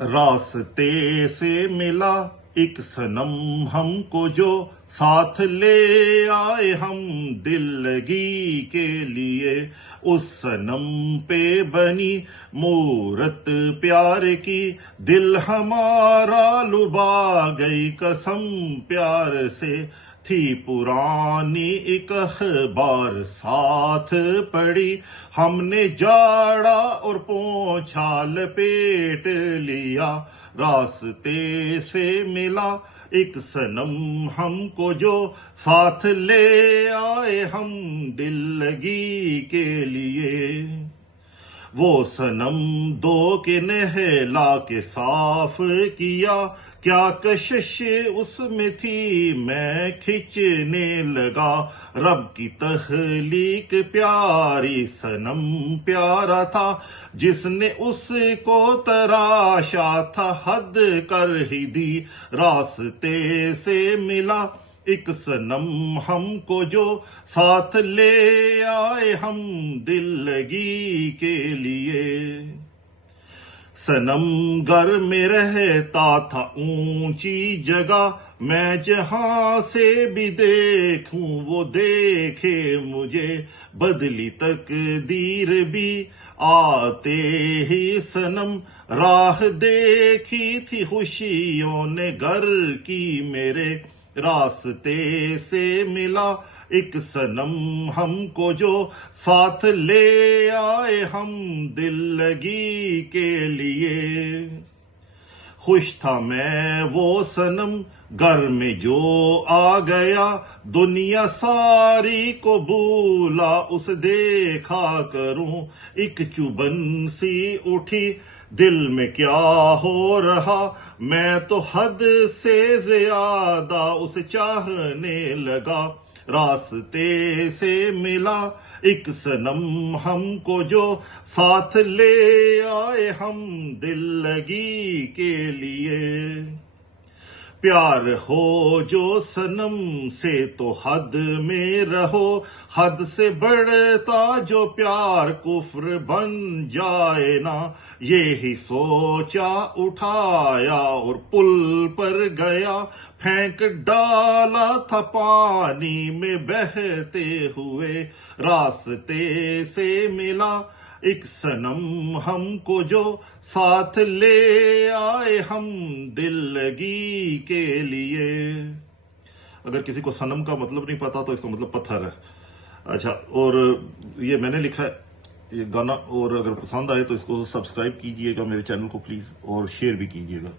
रास्ते से मिला एक सनम हमको जो साथ ले आए हम दिल लगी के लिए। उस सनम पे बनी मूरत प्यार की, दिल हमारा लुभा गई कसम प्यार से। थी पुरानी एक अखबार साथ पड़ी, हमने जाड़ा और पोंछा लपेट लिया। रास्ते से मिला एक सनम हमको जो साथ ले आए हम दिल लगी के लिए। वो सनम दो के नहला के साफ किया, क्या कशिश उसमें थी मैं खिंचने लगा। रब की तख्लीक प्यारी सनम प्यारा था, जिसने उसको तराशा था हद कर ही दी। रास्ते से मिला एक सनम हमको जो साथ ले आए हम दिल लगी के लिए। सनम घर में रहता था ऊंची जगह, मैं जहां से भी देखूं वो देखे मुझे। बदली तकदीर भी आते ही सनम, राह देखी थी खुशियों ने घर की मेरे। रास्ते से मिला एक सनम हमको जो साथ ले आए हम दिल लगी के लिए। खुश था मैं वो सनम घर में जो आ गया, दुनिया सारी को भूला उसे देखा करूं। एक चुभन सी उठी दिल में क्या हो रहा, मैं तो हद से ज्यादा उसे चाहने लगा। रास्ते से मिला एक सनम हमको जो साथ ले आए हम दिल लगी के लिए। प्यार हो जो सनम से तो हद में रहो, हद से बढ़ता जो प्यार कुफ्र बन जाए ना। ये ही सोचा उठाया और पुल पर गया, फेंक डाला था पानी में बहते हुए। रास्ते से मिला एक सनम हमको जो साथ ले आए हम दिल लगी के लिए। अगर किसी को सनम का मतलब नहीं पता तो इसका मतलब पत्थर है। अच्छा, और ये मैंने लिखा है ये गाना, और अगर पसंद आए तो इसको सब्सक्राइब कीजिएगा मेरे चैनल को प्लीज, और शेयर भी कीजिएगा।